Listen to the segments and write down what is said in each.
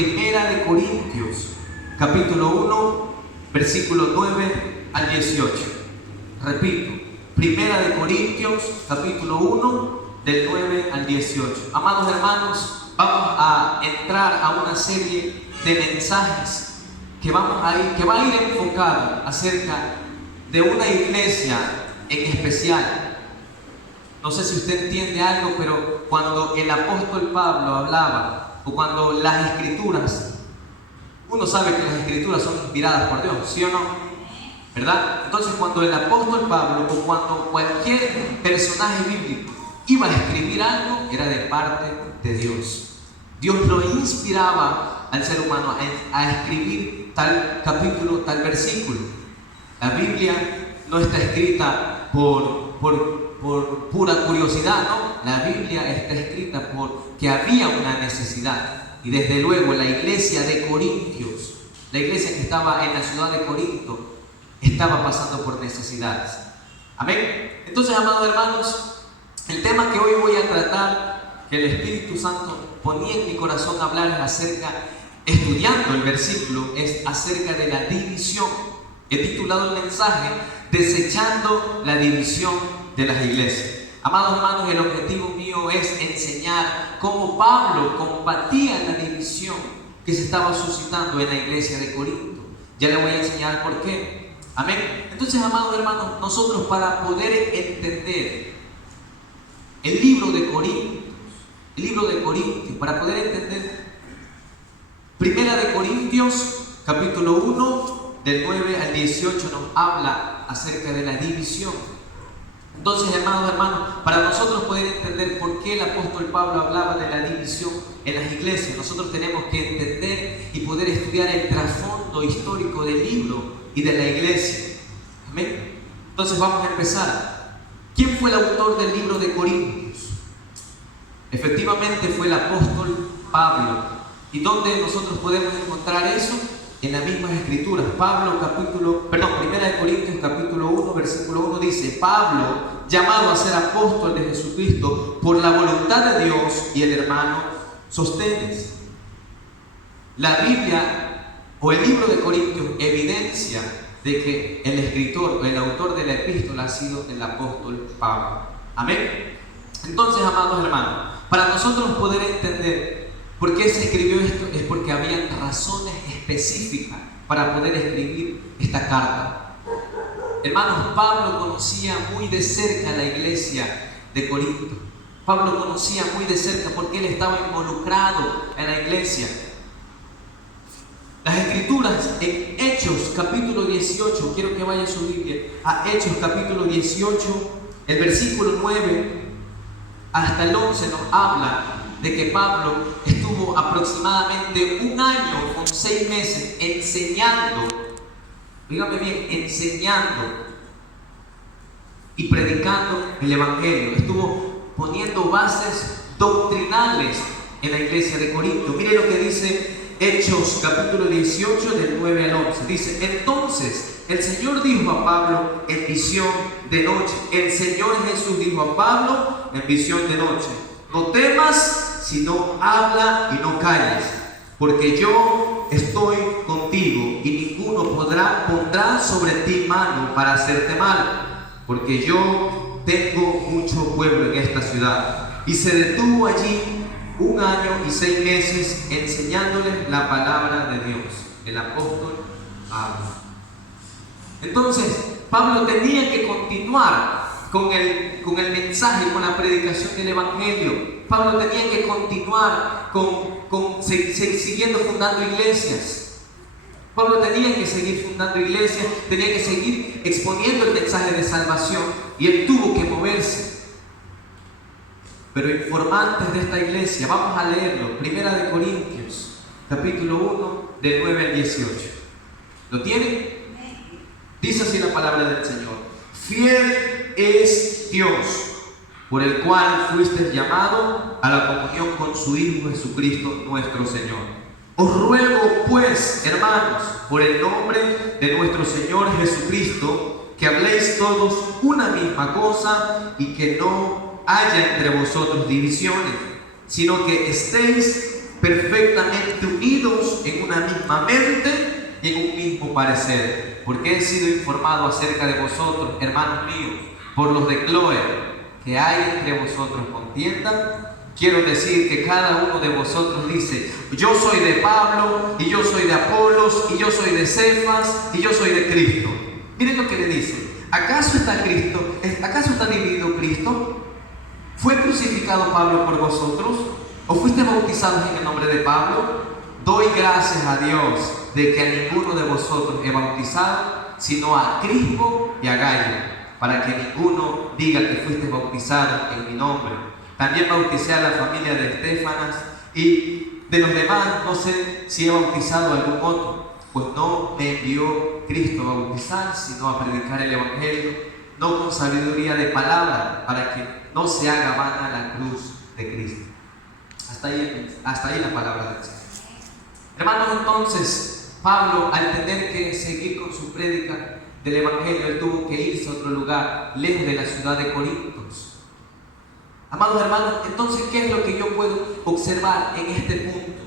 Primera de Corintios, capítulo 1, versículo 9 al 18. Repito, Primera de Corintios, capítulo 1, del 9 al 18. Amados hermanos, vamos a entrar a una serie de mensajes que va a ir enfocado acerca de una iglesia en especial. No sé si usted entiende algo, pero cuando el apóstol Pablo hablaba, o cuando las escrituras, uno sabe que las escrituras son inspiradas por Dios, ¿sí o no? ¿Verdad? Entonces cuando el apóstol Pablo, o cuando cualquier personaje bíblico iba a escribir algo, era de parte de Dios. Dios lo inspiraba al ser humano a escribir tal capítulo, tal versículo. La Biblia no está escrita por pura curiosidad, ¿no? La Biblia está escrita porque había una necesidad. Y desde luego la iglesia de Corintios, la iglesia que estaba en la ciudad de Corinto, estaba pasando por necesidades. Amén. Entonces, amados hermanos, el tema que hoy voy a tratar, que el Espíritu Santo ponía en mi corazón hablar estudiando el versículo, es acerca de la división. He titulado el mensaje Desechando la división de las iglesias. Amados hermanos, el objetivo mío es enseñar cómo Pablo combatía la división que se estaba suscitando en la iglesia de Corinto. Ya le voy a enseñar por qué. Amén. Entonces, amados hermanos, nosotros para poder entender el libro de Corintios, para poder entender Primera de Corintios, capítulo 1, del 9 al 18, nos habla acerca de la división. Entonces, amados hermanos, para nosotros poder entender por qué el apóstol Pablo hablaba de la división en las iglesias, nosotros tenemos que entender y poder estudiar el trasfondo histórico del libro y de la iglesia. Amén. Entonces vamos a empezar. ¿Quién fue el autor del libro de Corintios? Efectivamente fue el apóstol Pablo. ¿Y dónde nosotros podemos encontrar eso? En las mismas escrituras. Primera de Corintios capítulo 1, versículo 1 dice: Pablo, llamado a ser apóstol de Jesucristo por la voluntad de Dios, y el hermano Sóstenes. La Biblia o el libro de Corintios evidencia de que el escritor o el autor de la epístola ha sido el apóstol Pablo. Amén. Entonces, amados hermanos, para nosotros poder entender por qué se escribió esto, es porque había razones específicas para poder escribir esta carta. Hermanos, Pablo conocía muy de cerca la iglesia de Corinto. Pablo conocía muy de cerca porque él estaba involucrado en la iglesia. Las escrituras en Hechos capítulo 18, quiero que vaya a su Biblia a Hechos capítulo 18, el versículo 9 hasta el 11 nos habla de que Pablo estuvo aproximadamente 1 año con 6 meses enseñando, dígame bien, enseñando y predicando el evangelio. Estuvo poniendo bases doctrinales en la iglesia de Corinto. Mire lo que dice Hechos capítulo 18 del 9 al 11. Dice: entonces el Señor dijo a Pablo en visión de noche. El Señor Jesús dijo a Pablo en visión de noche: no temas, sino habla y no calles, porque yo estoy contigo y ninguno pondrá sobre ti mano para hacerte mal, porque yo tengo mucho pueblo en esta ciudad. Y se detuvo allí 1 año y 6 meses enseñándoles la palabra de Dios. El apóstol Pablo. Entonces, Pablo tenía que continuar con el mensaje, con la predicación del evangelio. Pablo tenía que continuar siguiendo fundando iglesias. Pablo tenía que seguir fundando iglesias, tenía que seguir exponiendo el mensaje de salvación, y él tuvo que moverse. Pero informantes de esta iglesia, vamos a leerlo, Primera de Corintios, capítulo 1, del 9 al 18. ¿Lo tienen? Dice así la palabra del Señor: fiel es Dios, por el cual fuiste llamado a la comunión con su Hijo Jesucristo nuestro Señor. Os ruego pues, hermanos, por el nombre de nuestro Señor Jesucristo, que habléis todos una misma cosa y que no haya entre vosotros divisiones, sino que estéis perfectamente unidos misma mente y en un mismo parecer. Porque he sido informado acerca de vosotros, hermanos míos, por los de Cloé, que hay entre vosotros contienda. Quiero decir que cada uno de vosotros dice: yo soy de Pablo, y yo soy de Apolos, y yo soy de Cefas, y yo soy de Cristo. Miren lo que le dice. ¿Acaso está Cristo? ¿Acaso está dividido Cristo? ¿Fue crucificado Pablo por vosotros? ¿O fuiste bautizados en el nombre de Pablo? Doy gracias a Dios de que a ninguno de vosotros he bautizado, sino a Crispo y a Gallo, para que ninguno diga que fuiste bautizado en mi nombre. También bauticé a la familia de Estéfanas, y de los demás no sé si he bautizado a algún otro, pues no me envió Cristo a bautizar, sino a predicar el Evangelio, no con sabiduría de palabra, para que no se haga vana la cruz de Cristo. Hasta ahí la palabra del Señor. Hermanos, entonces Pablo, al tener que seguir con su prédica del Evangelio, él tuvo que irse a otro lugar, lejos de la ciudad de Corintios. Amados hermanos, entonces, ¿qué es lo que yo puedo observar en este punto?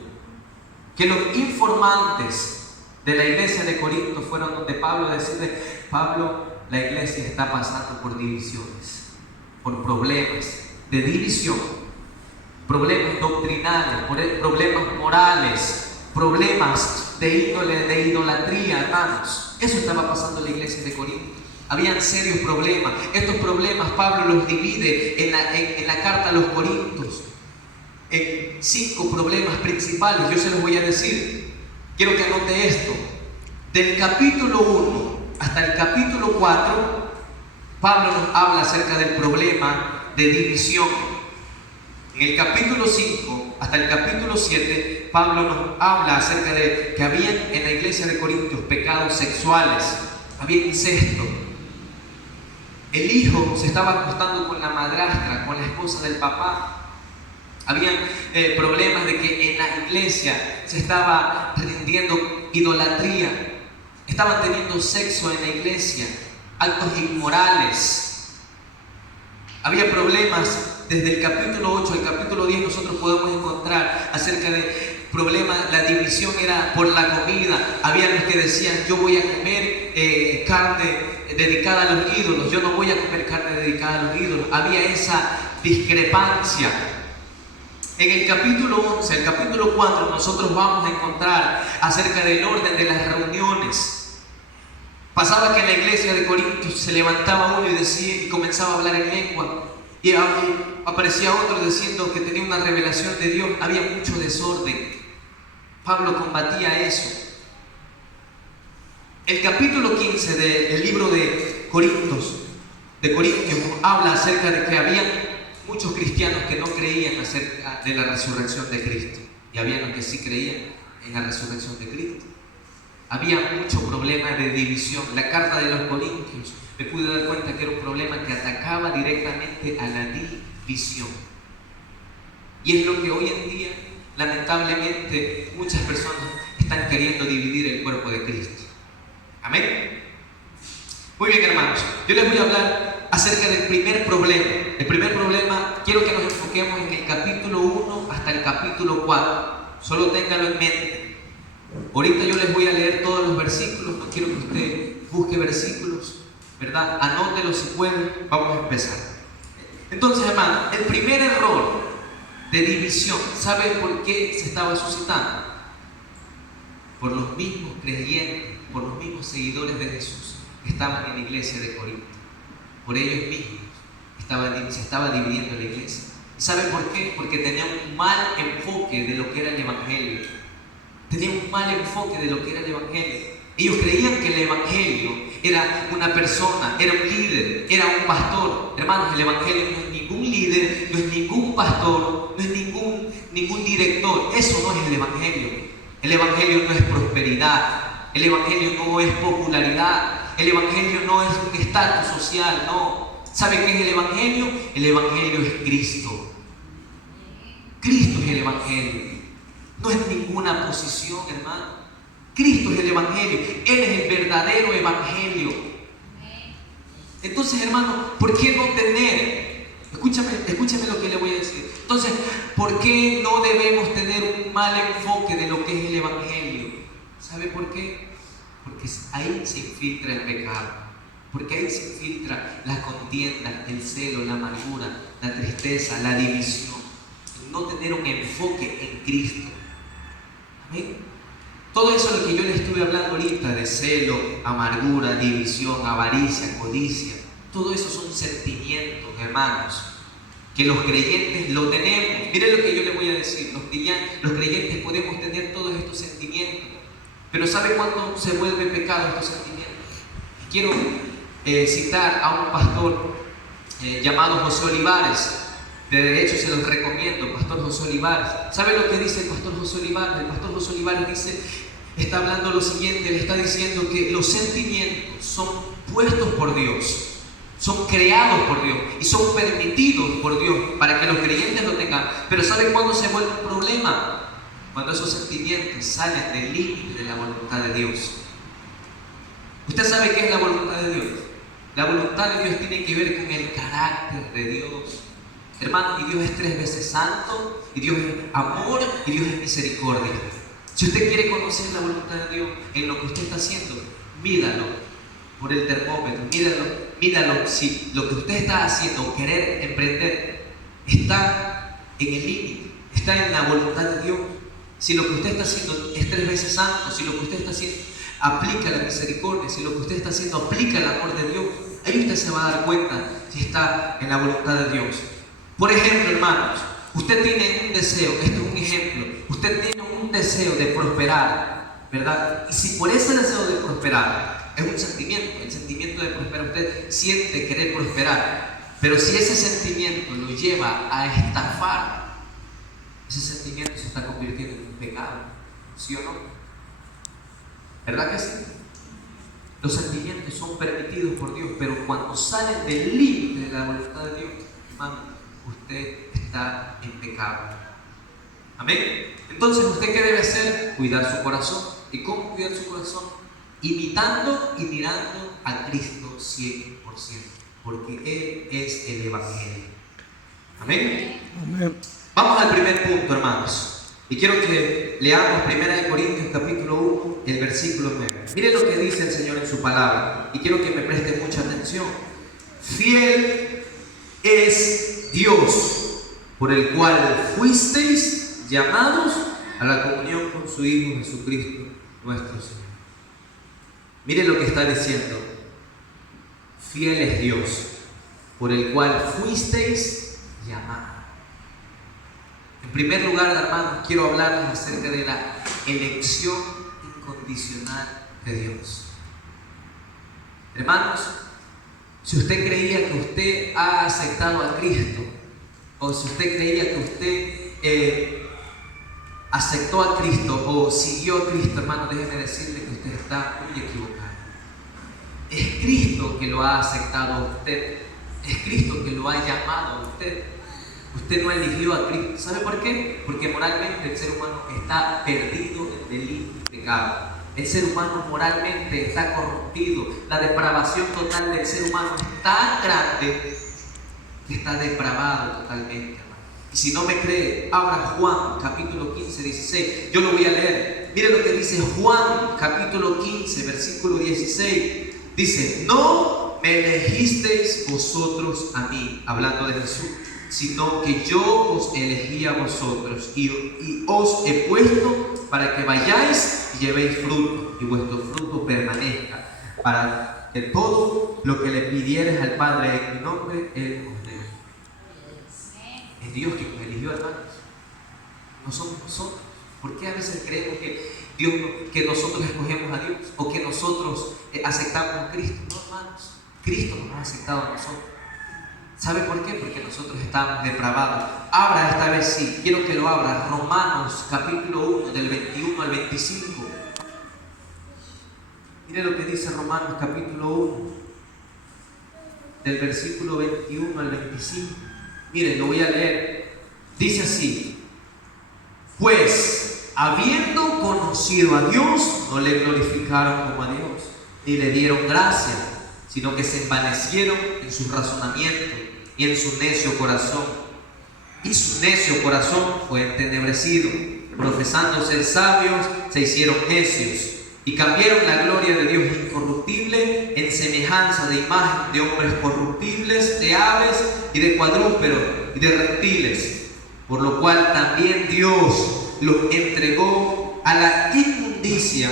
Que los informantes de la iglesia de Corinto fueron donde Pablo decide: Pablo, la iglesia está pasando por divisiones, por problemas de división, problemas doctrinales, problemas morales, problemas de índole, de idolatría, hermanos. Eso estaba pasando en la iglesia de Corinto. Habían serios problemas. Estos problemas Pablo los divide en la carta a los Corintios en 5 problemas principales. Yo se los voy a decir. Quiero que anote esto. Del capítulo 1 hasta el capítulo 4, Pablo nos habla acerca del problema de división. En el capítulo 5 hasta el capítulo 7, Pablo nos habla acerca de que había en la iglesia de Corintios pecados sexuales, había incesto. El hijo se estaba acostando con la madrastra, con la esposa del papá. Habían problemas de que en la iglesia se estaba rindiendo idolatría. Estaban teniendo sexo en la iglesia, actos inmorales. Había problemas desde el capítulo 8 al capítulo 10. Nosotros podemos encontrar acerca de problemas. La división era por la comida. Había los que decían: yo voy a comer carne dedicada a los ídolos, yo no voy a comer carne dedicada a los ídolos. Había esa discrepancia. En el capítulo 11, el capítulo 4, nosotros vamos a encontrar acerca del orden de las reuniones. Pasaba que en la iglesia de Corintios se levantaba uno y decía, y comenzaba a hablar en lengua, y aparecía otro diciendo que tenía una revelación de Dios. Había mucho desorden. Pablo combatía eso. El capítulo 15 del libro de Corintios habla acerca de que había muchos cristianos que no creían acerca de la resurrección de Cristo, y había los que sí creían en la resurrección de Cristo. Había mucho problema de división. La carta de los Corintios, me pude dar cuenta que era un problema que atacaba directamente a la división. Y es lo que hoy en día, lamentablemente, muchas personas están queriendo dividir el cuerpo de Cristo. Amén. Muy bien, hermanos, yo les voy a hablar acerca del primer problema. El primer problema, quiero que nos enfoquemos en el capítulo 1 hasta el capítulo 4. Solo ténganlo en mente. Ahorita yo les voy a leer todos los versículos. No quiero que usted busque versículos, ¿verdad? Anótelos si pueden. Vamos a empezar. Entonces, hermano, el primer error de división, ¿saben por qué se estaba suscitando? Por los mismos creyentes, por los mismos seguidores de Jesús que estaban en la iglesia de Corinto. Por ellos mismos se estaba dividiendo la iglesia. ¿Saben por qué? Porque tenían un mal enfoque de lo que era el Evangelio. Tenían un mal enfoque de lo que era el Evangelio. Ellos creían que el Evangelio era una persona, era un líder, era un pastor. Hermanos, el Evangelio no es ningún líder, no es ningún pastor, no es ningún director. Eso no es el Evangelio. El Evangelio no es prosperidad. El Evangelio no es popularidad. El Evangelio no es un estatus social, no. ¿Saben qué es el Evangelio? El Evangelio es Cristo. Cristo es el Evangelio. No es ninguna posición, hermano. Cristo es el Evangelio. Él es el verdadero Evangelio. Entonces, hermano, ¿por qué no tener? Escúchame lo que le voy a decir. Entonces, ¿por qué no debemos tener un mal enfoque de lo que es el Evangelio? ¿Sabe por qué? Porque ahí se infiltra el pecado, porque ahí se infiltra la contienda, el celo, la amargura, la tristeza, la división, no tener un enfoque en Cristo. Amén. Todo eso lo que yo le estuve hablando ahorita, de celo, amargura, división, avaricia, codicia, todo eso son sentimientos, hermanos, que los creyentes lo tenemos. Miren lo que yo le voy a decir, los creyentes podemos tener todos estos sentimientos, pero ¿sabe cuándo se vuelve pecado estos sentimientos? Quiero citar a un pastor llamado José Olivares. De hecho, se los recomiendo, Pastor José Olivares. ¿Sabe lo que dice el Pastor José Olivares? El Pastor José Olivares está hablando lo siguiente, le está diciendo que los sentimientos son puestos por Dios, son creados por Dios y son permitidos por Dios para que los creyentes lo tengan. Pero ¿sabe cuándo se vuelve un problema? Cuando esos sentimientos salen del límite de la voluntad de Dios. ¿Usted sabe qué es la voluntad de Dios? La voluntad de Dios tiene que ver con el carácter de Dios. Hermano, y Dios es 3 veces santo, y Dios es amor, y Dios es misericordia. Si usted quiere conocer la voluntad de Dios en lo que usted está haciendo, mídalo por el termómetro, mídalo si lo que usted está haciendo o querer emprender está en el límite, está en la voluntad de Dios. Si lo que usted está haciendo es 3 veces santo, si lo que usted está haciendo aplica la misericordia, si lo que usted está haciendo aplica el amor de Dios, ahí usted se va a dar cuenta si está en la voluntad de Dios. Por ejemplo, hermanos, usted tiene un deseo, esto es un ejemplo, usted tiene un deseo de prosperar, ¿verdad? Y si por ese deseo de prosperar, es un sentimiento, el sentimiento de prosperar, usted siente querer prosperar, pero si ese sentimiento lo lleva a estafar, ese sentimiento se está convirtiendo en un pecado, ¿sí o no? ¿Verdad que sí? Los sentimientos son permitidos por Dios, pero cuando salen del límite de la voluntad de Dios, hermano, usted está en pecado. Amén. Entonces, ¿usted qué debe hacer? Cuidar su corazón. ¿Y cómo cuidar su corazón? Imitando y mirando a Cristo 100%, porque Él es el Evangelio. Amén. Amén. Vamos al primer punto, hermanos. Y quiero que leamos 1 Corintios capítulo 1, el versículo 9. Mire lo que dice el Señor en su palabra. Y quiero que me preste mucha atención. Fiel es Dios, por el cual fuisteis llamados a la comunión con su Hijo Jesucristo, nuestro Señor. Mire lo que está diciendo. Fiel es Dios, por el cual fuisteis llamados. En primer lugar, hermanos, quiero hablarles acerca de la elección incondicional de Dios. Hermanos, si usted creía que usted ha aceptado a Cristo, o si usted creía que usted aceptó a Cristo o siguió a Cristo, hermano, déjeme decirle que usted está muy equivocado. Es Cristo que lo ha aceptado a usted, es Cristo que lo ha llamado a usted. Usted no eligió a Cristo. ¿Sabe por qué? Porque moralmente el ser humano está perdido en delito y pecado. El ser humano moralmente está corrompido. La depravación total del ser humano es tan grande que está depravado totalmente, hermano. Y si no me cree, abra Juan capítulo 15, 16. Yo lo voy a leer. Mire lo que dice Juan capítulo 15, versículo 16. Dice: no me elegisteis vosotros a mí, hablando de Jesús, sino que yo os elegí a vosotros y os he puesto para que vayáis y llevéis fruto, y vuestro fruto permanezca, para que todo lo que le pidieres al Padre en mi nombre, Él os dé. Es Dios quien nos eligió, hermanos. No somos nosotros. ¿Por qué a veces creemos que nosotros escogemos a Dios o que nosotros aceptamos a Cristo? No, hermanos. Cristo nos ha aceptado a nosotros. ¿Sabe por qué? Porque nosotros estamos depravados. Abra esta vez, sí, quiero que lo abra. Romanos capítulo 1, del 21 al 25. Mire lo que dice Romanos capítulo 1, del versículo 21 al 25. Mire, lo voy a leer. Dice así: pues, habiendo conocido a Dios, no le glorificaron como a Dios, ni le dieron gracia, sino que se envanecieron en su razonamiento y en su necio corazón. Y su necio corazón fue entenebrecido. Profesando ser sabios, se hicieron necios y cambiaron la gloria de Dios incorruptible en semejanza de imagen de hombres corruptibles, de aves y de cuadrúpedos y de reptiles, por lo cual también Dios los entregó a la inmundicia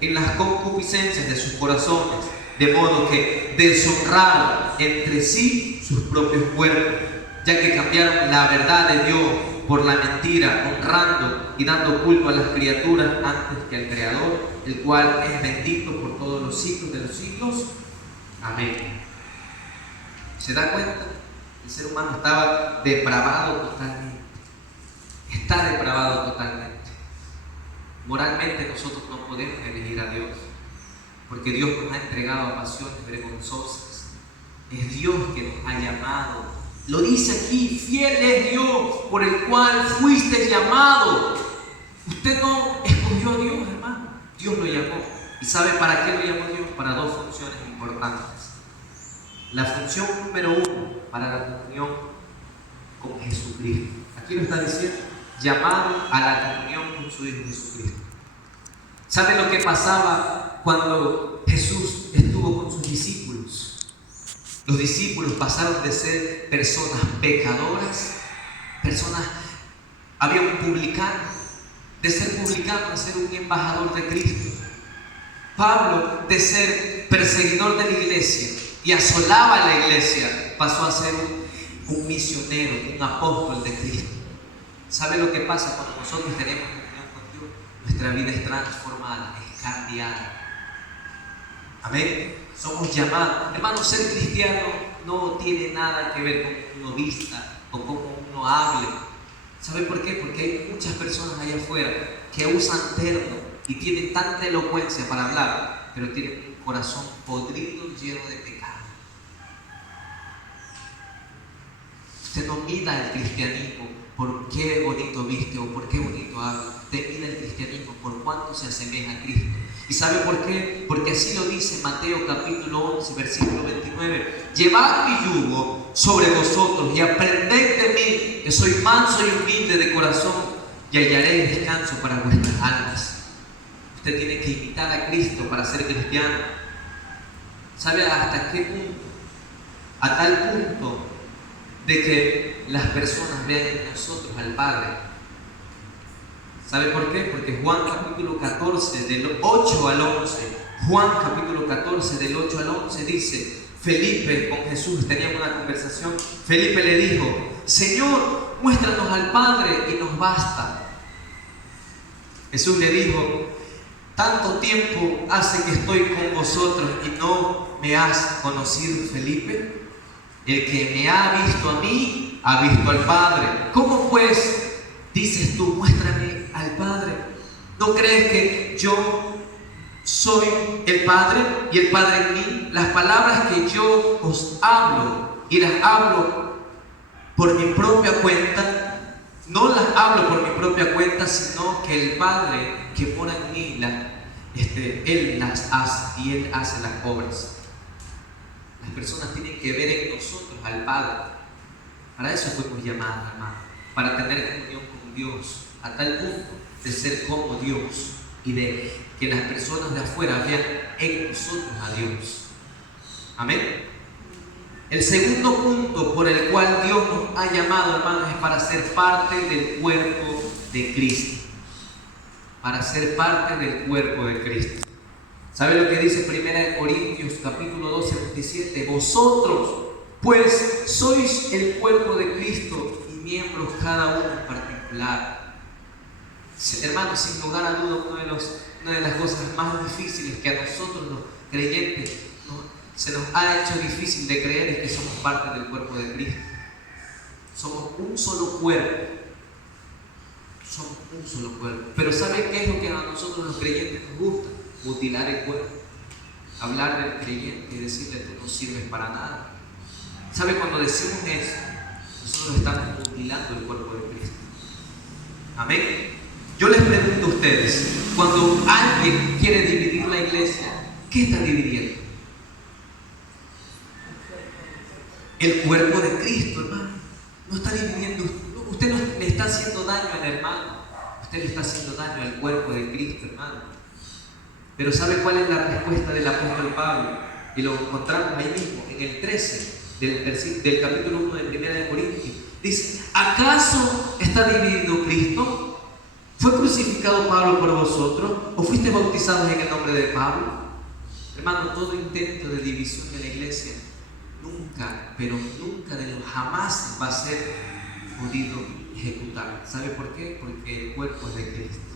en las concupiscencias de sus corazones, de modo que deshonraron entre sí sus propios cuerpos, ya que cambiaron la verdad de Dios por la mentira, honrando y dando culto a las criaturas antes que al Creador, el cual es bendito por todos los siglos de los siglos. Amén. ¿Se da cuenta? El ser humano estaba depravado totalmente. Está depravado totalmente. Moralmente nosotros no podemos elegir a Dios, porque Dios nos ha entregado a pasiones vergonzosas. Es Dios que nos ha llamado. Lo dice aquí: fiel es Dios por el cual fuiste llamado. Usted no escogió a Dios, hermano. Dios lo llamó. ¿Y sabe para qué lo llamó Dios? Para dos funciones importantes. La función número uno, para la comunión con Jesucristo. Aquí lo está diciendo: llamado a la comunión con su Hijo Jesucristo. ¿Sabe lo que pasaba cuando Jesús estuvo con sus discípulos? Los discípulos pasaron de ser personas pecadoras, había un publicano, de ser publicano a ser un embajador de Cristo. Pablo, de ser perseguidor de la iglesia y asolaba a la iglesia, pasó a ser un misionero, un apóstol de Cristo. ¿Sabe lo que pasa cuando nosotros tenemos comunión con Dios? Nuestra vida es transformada, es cambiada. Amén. Somos llamados. Hermanos, ser cristiano no tiene nada que ver con cómo uno vista o cómo uno hable. ¿Sabe por qué? Porque hay muchas personas allá afuera que usan terno y tienen tanta elocuencia para hablar, pero tienen un corazón podrido, lleno de pecado. Usted no mida el cristianismo por qué bonito viste o por qué bonito habla. Usted mida el cristianismo por cuánto se asemeja a Cristo. ¿Y sabe por qué? Porque así lo dice Mateo capítulo 11, versículo 29. Llevad mi yugo sobre vosotros y aprended de mí, que soy manso y humilde de corazón, y hallaréis descanso para vuestras almas. Usted tiene que imitar a Cristo para ser cristiano. ¿Sabe hasta qué punto? A tal punto de que las personas vean en nosotros al Padre. ¿Sabe por qué? Porque Juan capítulo 14 del 8 al 11, Juan capítulo 14 del 8 al 11 dice: Felipe con Jesús tenían una conversación. Felipe le dijo: Señor, muéstranos al Padre y nos basta. Jesús le dijo: tanto tiempo hace que estoy con vosotros y no me has conocido, Felipe. El que me ha visto a mí, ha visto al Padre. ¿Cómo pues dices tú, muéstrame al Padre? ¿No crees que yo soy el Padre y el Padre en mí? Las palabras que yo os hablo, y las hablo por mi propia cuenta, no las hablo por mi propia cuenta, sino que el Padre que mora en mí, Él las hace, y Él hace las obras. Las personas tienen que ver en nosotros al Padre. Para eso fuimos llamados, hermano, para tener comunión con Dios, a tal punto de ser como Dios y de que las personas de afuera vean en nosotros a Dios. Amén. El segundo punto por el cual Dios nos ha llamado, hermanos, es para ser parte del cuerpo de Cristo. Para ser parte del cuerpo de Cristo. ¿Sabe lo que dice 1 Corintios capítulo 12, 27? Vosotros, pues, sois el cuerpo de Cristo y miembros cada uno en particular. Hermanos, sin lugar a duda, una de las cosas más difíciles que a nosotros los creyentes se nos ha hecho difícil de creer es que somos parte del cuerpo de Cristo. Somos un solo cuerpo. Somos un solo cuerpo. Pero ¿sabe qué es lo que a nosotros los creyentes nos gusta? Mutilar el cuerpo. Hablar del creyente y decirle: tú no sirves para nada. ¿Sabe? Cuando decimos eso, nosotros estamos mutilando el cuerpo de Cristo. Amén. Yo les pregunto a ustedes, cuando alguien quiere dividir la iglesia, ¿qué está dividiendo? El cuerpo de Cristo, hermano. No está dividiendo. Usted no le está haciendo daño al hermano. Usted le está haciendo daño al cuerpo de Cristo, hermano. Pero ¿sabe cuál es la respuesta del apóstol Pablo? Y lo encontramos ahí mismo, en el 13 del capítulo 1 de 1 de Corintios. Dice: ¿acaso está dividido Cristo? ¿Fue crucificado Pablo por vosotros? ¿O fuiste bautizados en el nombre de Pablo? Hermano, todo intento de división de la iglesia nunca, pero nunca de lo jamás va a ser podido ejecutar. ¿Sabe por qué? Porque el cuerpo es de Cristo,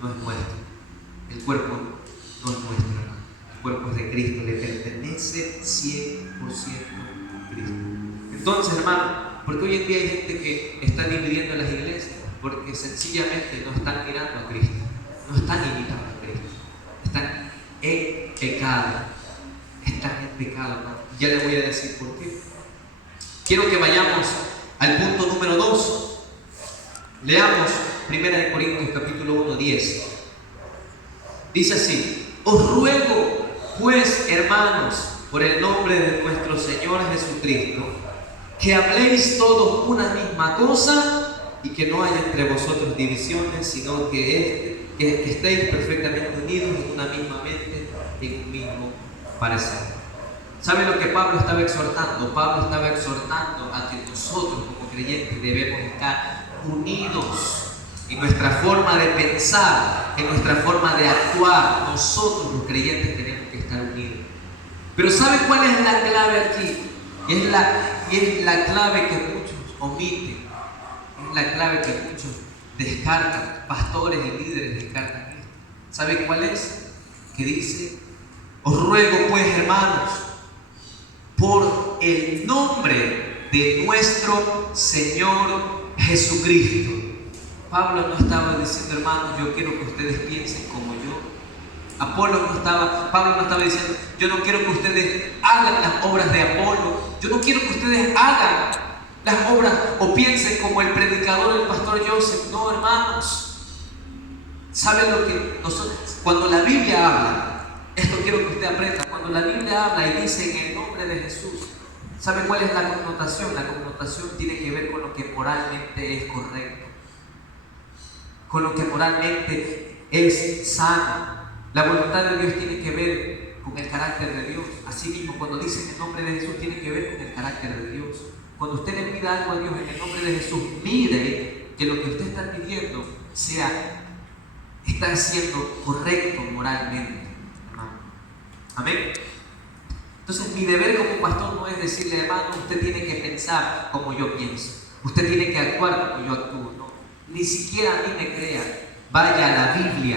no es nuestro. El cuerpo no es nuestro, hermano. El cuerpo es de Cristo, le pertenece 100% a Cristo. Entonces, hermano, porque hoy en día hay gente que está dividiendo las iglesias porque sencillamente no están mirando a Cristo, no están imitando a Cristo, están en pecado, hermano. Ya le voy a decir por qué. Quiero que vayamos al punto número 2. Leamos 1 Corintios capítulo 1, 10. Dice así: os ruego pues, hermanos, por el nombre de nuestro Señor Jesucristo, que habléis todos una misma cosa y que no haya entre vosotros divisiones, sino que estéis perfectamente unidos en una misma mente, en un mismo parecer. ¿Sabe lo que Pablo estaba exhortando? Pablo estaba exhortando a que nosotros como creyentes debemos estar unidos en nuestra forma de pensar, en nuestra forma de actuar. Nosotros los creyentes tenemos que estar unidos. Pero ¿sabe cuál es la clave aquí? Y es la clave que muchos omiten, es la clave que muchos descartan, pastores y líderes descartan esto. ¿Sabe cuál es? Que dice: os ruego pues, hermanos, por el nombre de nuestro Señor Jesucristo. Pablo no estaba diciendo: hermanos, yo quiero que ustedes piensen como yo. Pablo no estaba diciendo: yo no quiero que ustedes hagan las obras de Apolo, yo no quiero que ustedes hagan las obras o piensen como el predicador, el pastor Joseph. No, hermanos. ¿Saben lo que nosotros, cuando la Biblia habla, esto quiero que usted aprenda, cuando la Biblia habla y dice en el nombre de Jesús, ¿sabe cuál es la connotación? La connotación tiene que ver con lo que moralmente es correcto, con lo que moralmente es sano. La voluntad de Dios tiene que ver con el carácter de Dios. Asimismo, cuando dice en el nombre de Jesús, tiene que ver con el carácter de Dios. Cuando usted le pida algo a Dios en el nombre de Jesús, mire que lo que usted está pidiendo está siendo correcto moralmente. Amén. Entonces, mi deber como pastor no es decirle: hermano, usted tiene que pensar como yo pienso, usted tiene que actuar como yo actúo. No, ni siquiera a mí me crea. Vaya a la Biblia,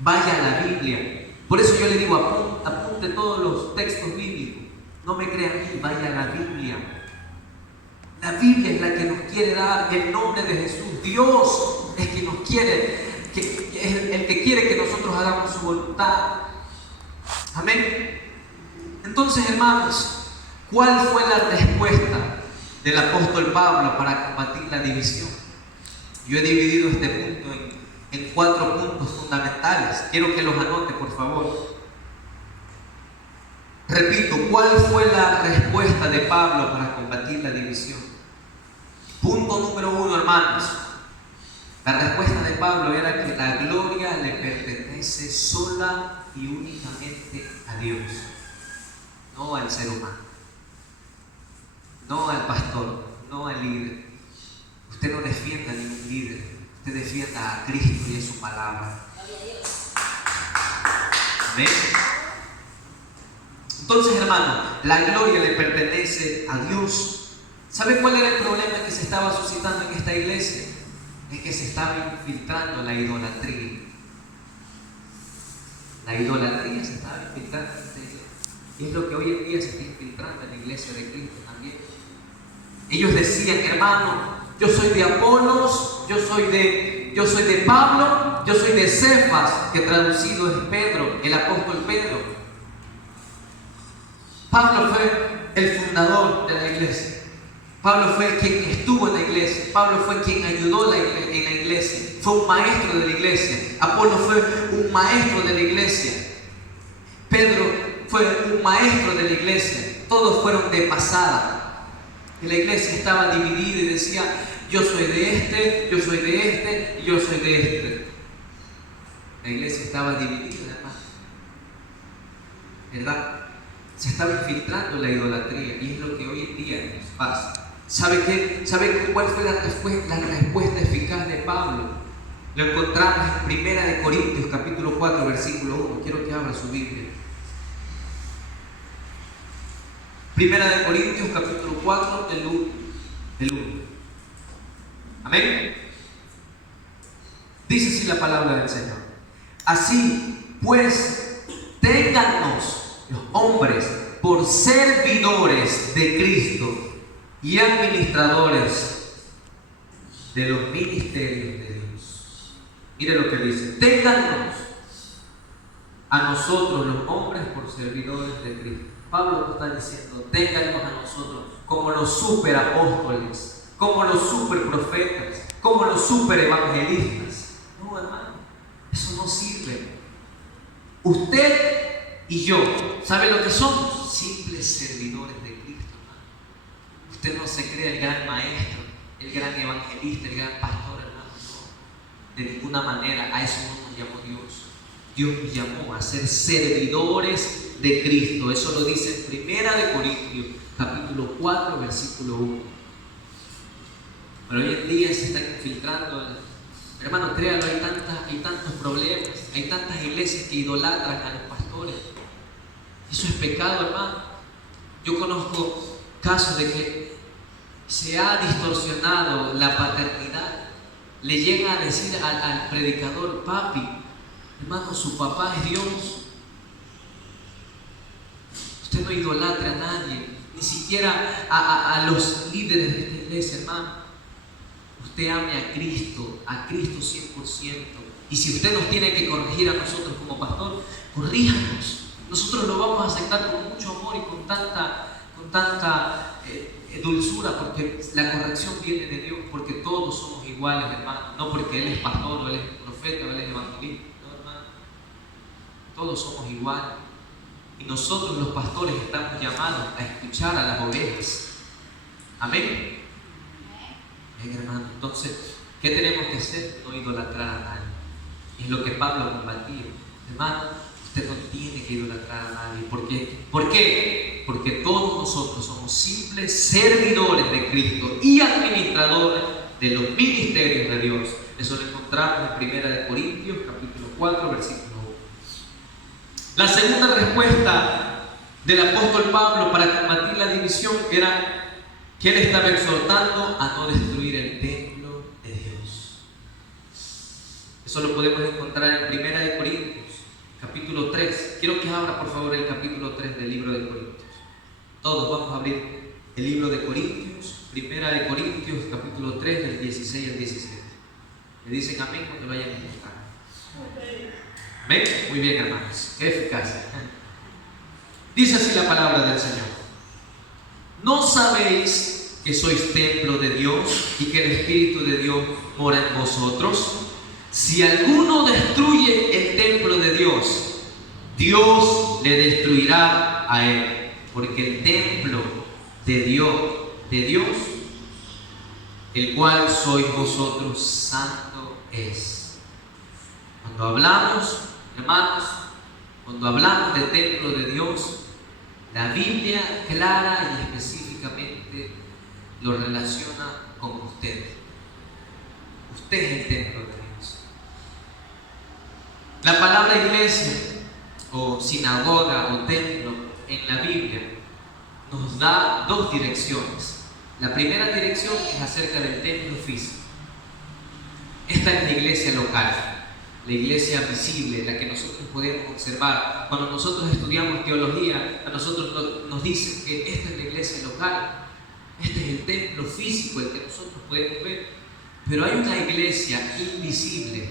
vaya a la Biblia. Por eso yo le digo: apunte todos los textos bíblicos. No me crea a mí, vaya a la Biblia. La Biblia es la que nos quiere dar el nombre de Jesús. Dios es quien nos quiere, es el que quiere que nosotros hagamos su voluntad. Amén. Entonces, hermanos, ¿cuál fue la respuesta del apóstol Pablo para combatir la división? Yo he dividido este punto en 4 puntos fundamentales. Quiero que los anote, por favor. Repito, ¿cuál fue la respuesta de Pablo para combatir la división? Punto número 1, hermanos. La respuesta de Pablo era que la gloria le pertenece sola y únicamente a Dios, no al ser humano, no al pastor, no al líder. Usted no defienda a ningún líder, usted defienda a Cristo y a su palabra. ¿Amén? Entonces, hermano, la gloria le pertenece a Dios. ¿Sabe cuál era el problema que se estaba suscitando en esta iglesia? Es que se estaba infiltrando la idolatría. La idolatría se estaba infiltrando en esta iglesia. Y es lo que hoy en día se está infiltrando en la iglesia de Cristo también. Ellos decían: hermano, yo soy de Apolos, yo soy de Pablo, yo soy de Cefas, que traducido es Pedro, el apóstol Pedro. Pablo fue el fundador de la iglesia. Pablo fue quien estuvo en la iglesia. Pablo fue quien ayudó en la iglesia. Fue un maestro de la iglesia. Apolo fue un maestro de la iglesia. Pedro fue un maestro de la iglesia. Todos fueron de pasada. Y la iglesia estaba dividida y decía: yo soy de este, yo soy de este y yo soy de este. La iglesia estaba dividida, hermano. ¿verdad? Se estaba infiltrando la idolatría y es lo que hoy en día nos pasa. ¿Sabe qué? ¿Sabe cuál fue la respuesta eficaz de Pablo? Lo encontramos en Primera de Corintios, capítulo 4, versículo 1. Quiero que abra su Biblia. Primera de Corintios, capítulo 4, del 1. Amén. Dice así la palabra del Señor. Así pues, téngannos los hombres por servidores de Cristo y administradores de los ministerios de Dios. Mire lo que dice: téngannos a nosotros los hombres por servidores de Cristo. Pablo nos está diciendo: téngannos a nosotros como los superapóstoles, como los superprofetas, como los superevangelistas. No, hermano, eso no sirve. Usted y yo, ¿sabe lo que somos? Simples servidores de Cristo, hermano. Usted no se cree el gran maestro, el gran evangelista, el gran pastor, hermano. No, de ninguna manera. A eso no nos llamó Dios. Dios nos llamó a ser servidores de Cristo. Eso lo dice en Primera de Corintios, capítulo 4, versículo 1. Pero hoy en día se están infiltrando. Hermano, créalo, hay tantos problemas, hay tantas iglesias que idolatran a los pastores. Eso es pecado, hermano. Yo conozco casos de que se ha distorsionado la paternidad. Le llega a decir al predicador: papi, hermano, su papá es Dios. Usted no idolatra a nadie, ni siquiera a los líderes de esta iglesia, hermano. Usted ame a Cristo 100%. Y si usted nos tiene que corregir a nosotros como pastor, corríjanos. Nosotros lo vamos a aceptar con mucho amor y con tanta dulzura, porque la corrección viene de Dios, porque todos somos iguales, hermano. No porque Él es pastor, o Él es profeta, o Él es evangelista. No, hermano. Todos somos iguales. Y nosotros los pastores estamos llamados a escuchar a las ovejas. Amén. Bien, hermano. Entonces, ¿qué tenemos que hacer? No idolatrar a nadie. Es lo que Pablo combatía. Hermano, usted no tiene que idolatrar a nadie. ¿Por qué? ¿Por qué? Porque todos nosotros somos simples servidores de Cristo y administradores de los ministerios de Dios. Eso lo encontramos en Primera de Corintios, capítulo 4, versículo 1. La segunda respuesta del apóstol Pablo para combatir la división era que él estaba exhortando a no destruir el templo de Dios. Eso lo podemos encontrar en Primera de Corintios, capítulo 3. Quiero que abra por favor el capítulo 3 del libro de Corintios. Todos vamos a abrir el libro de Corintios, Primera de Corintios, capítulo 3, del 16 al 17. Le dicen amén cuando lo vayan a buscar. ¿Ven? Muy bien, hermanos. Qué eficaz. Dice así la palabra del Señor: ¿no sabéis que sois templo de Dios y que el Espíritu de Dios mora en vosotros? Si alguno destruye el templo de Dios, Dios le destruirá a él, porque el templo de Dios, el cual sois vosotros, santo es. Cuando hablamos, hermanos, cuando hablamos del templo de Dios, la Biblia clara y específicamente lo relaciona con usted. Usted es el templo de Dios. La palabra iglesia o sinagoga o templo en la Biblia nos da dos direcciones. La primera dirección es acerca del templo físico. Esta es la iglesia local, la iglesia visible, la que nosotros podemos observar. Cuando nosotros estudiamos teología, a nosotros nos dicen que esta es la iglesia local, este es el templo físico, el que nosotros podemos ver. Pero hay una iglesia invisible,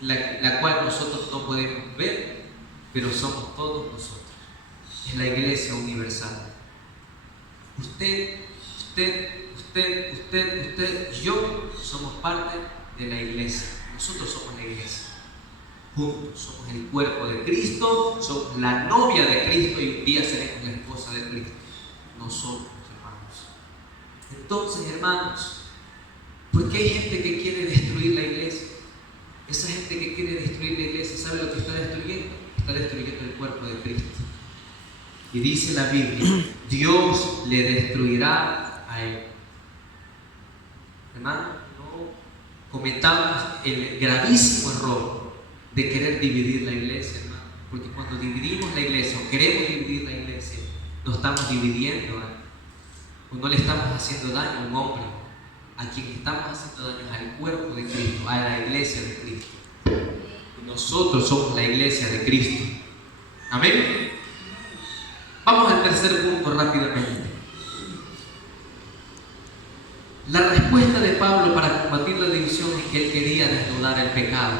la cual nosotros no podemos ver, pero somos todos nosotros. Es la iglesia universal. Usted, yo somos parte de la iglesia. Nosotros somos la iglesia. Juntos somos el cuerpo de Cristo, somos la novia de Cristo y un día seremos la esposa de Cristo. Nosotros, hermanos. Entonces, hermanos, ¿por qué hay gente que quiere destruir la iglesia? Esa gente que quiere destruir la iglesia, ¿sabe lo que está destruyendo? Está destruyendo el cuerpo de Cristo. Y dice la Biblia, Dios le destruirá a él. Hermano, no cometamos el gravísimo error de querer dividir la iglesia, hermano. Porque cuando dividimos la iglesia o queremos dividir la iglesia, no estamos dividiendo, o no le estamos haciendo daño a un hombre. A quien estamos haciendo daño es al cuerpo de Cristo, a la iglesia de Cristo. Y nosotros somos la iglesia de Cristo. Amén. Vamos al tercer punto rápidamente. La respuesta de Pablo para combatir la división es que él quería desnudar el pecado.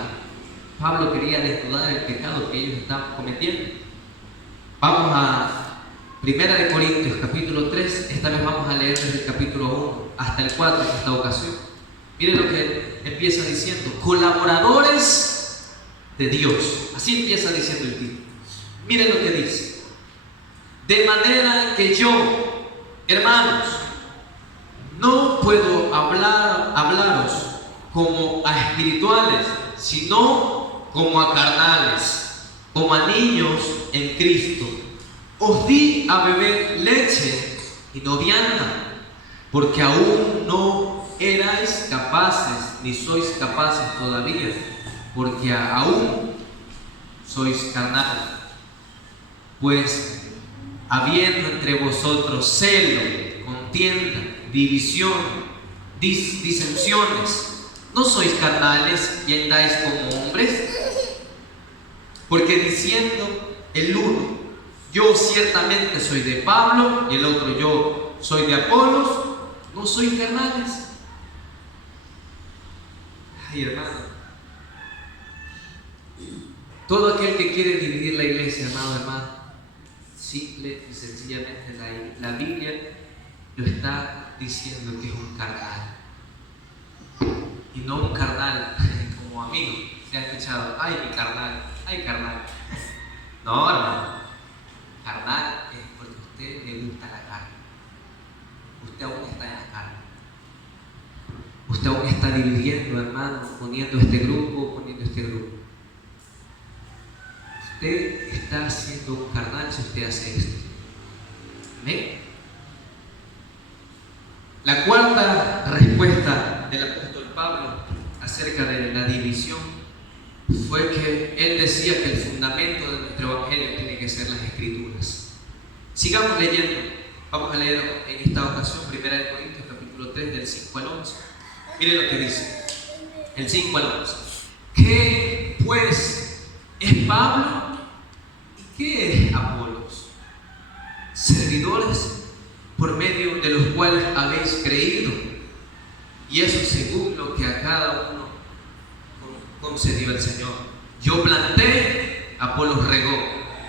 Pablo quería desnudar el pecado que ellos estaban cometiendo. Vamos a 1 Corintios capítulo 3, esta vez vamos a leer desde el capítulo 1 hasta el 4 en esta ocasión. Miren lo que empieza diciendo: colaboradores de Dios. Así empieza diciendo el título. Miren lo que dice: de manera que yo, hermanos, no puedo hablaros como a espirituales, sino como a carnales, como a niños en Cristo. Os di a beber leche y no vianda, porque aún no erais capaces, ni sois capaces todavía, porque aún sois carnales. Pues habiendo entre vosotros celo, contienda, división, disensiones, ¿no sois carnales y andáis como hombres? Porque diciendo el uno, yo ciertamente soy de Pablo, y el otro, yo soy de Apolos, ¿no sois carnales? Ay, hermano, todo aquel que quiere dividir la iglesia, hermano, simple y sencillamente la Biblia lo está diciendo que es un carnal, y no un carnal como amigo. ¿Se ha escuchado? Ay, mi carnal, ay, carnal. No, hermano, carnal es porque a usted le gusta la carne. Usted aún está en la carne. Usted aún está dividiendo, hermano, poniendo este grupo, poniendo este grupo. Usted está siendo un carnal si usted hace esto. ¿Amén? La cuarta respuesta del apóstol Pablo acerca de la división fue que él decía que el fundamento de nuestro evangelio tiene que ser las Escrituras. Sigamos leyendo. Vamos a leer en esta ocasión 1 Corintios capítulo 3 del 5 al 11. Miren lo que dice el 5 al 11. ¿Qué pues es Pablo y qué es Apolos? Servidores por medio de los cuales habéis creído, y eso según lo que a cada uno concedió el Señor. Yo planté, Apolos regó,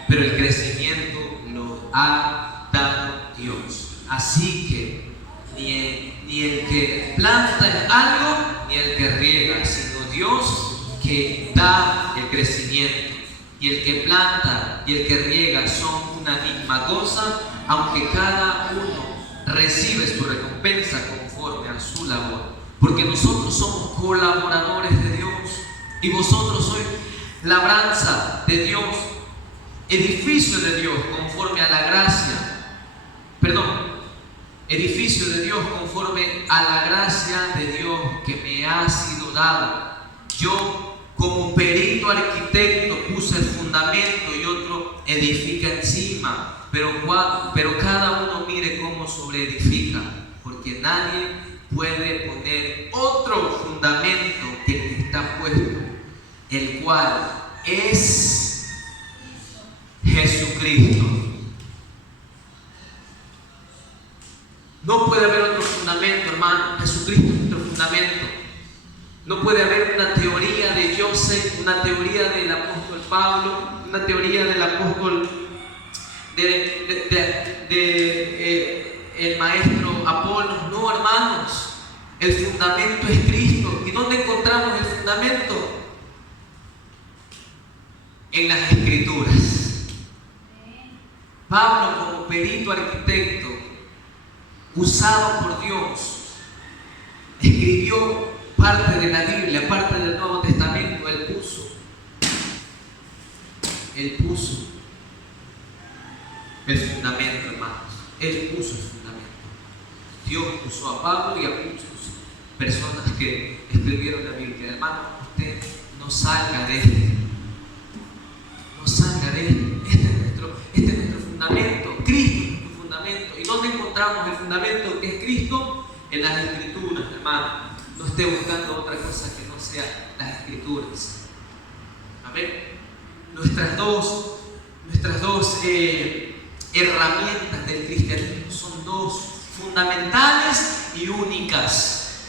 pero el crecimiento lo ha dado Dios. Así que ni el que planta es algo, ni el que riega, sino Dios que da el crecimiento. Y el que planta y el que riega son una misma cosa, aunque cada uno recibe su recompensa conforme a su labor. Porque nosotros somos colaboradores de Dios, y vosotros sois labranza de Dios, edificio de Dios conforme a la gracia, edificio de Dios conforme a la gracia de Dios que me ha sido dada. Yo, como perito arquitecto, puse el fundamento y otro edifica encima, pero cada uno mire cómo sobreedifica, porque nadie puede poner otro fundamento que el que está puesto, el cual es Jesucristo. No puede haber otro fundamento, hermano. Jesucristo es nuestro fundamento. No puede haber una teoría de Joseph, una teoría del apóstol Pablo, una teoría del apóstol el maestro Apolos. No, hermanos, el fundamento es Cristo. ¿Y dónde encontramos el fundamento? En las Escrituras. Pablo, como perito arquitecto usado por Dios, escribió parte de la Biblia, parte del Nuevo Testamento. Él Él puso el fundamento, hermanos. Él puso el fundamento. Dios usó a Pablo y a muchas personas que escribieron la Biblia. Hermano, usted no salga de este. No salga de este. Este es nuestro fundamento. Cristo es nuestro fundamento. ¿Y dónde encontramos el fundamento que es Cristo? En las Escrituras, hermano. No esté buscando otra cosa que no sea las Escrituras. Amén. Nuestras dos herramientas del cristianismo son dos, fundamentales y únicas.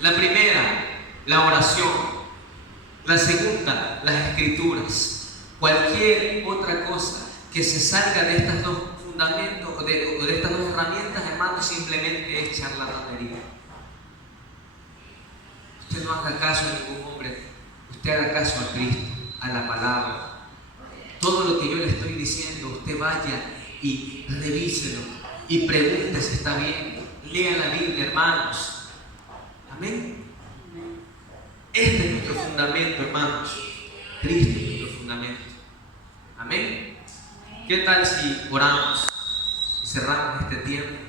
La primera, la oración. La segunda, las Escrituras. Cualquier otra cosa que se salga de estos dos fundamentos o de estas dos herramientas, hermanos, simplemente es charlatanería. Usted no haga caso a ningún hombre, usted haga caso a Cristo, a la palabra. Todo lo que yo le estoy diciendo, usted vaya y revíselo y pregunte si está bien. Lea la Biblia, hermanos. Amén. Este es nuestro fundamento, hermanos. Cristo es nuestro fundamento. Amén. ¿Qué tal si oramos y cerramos este tiempo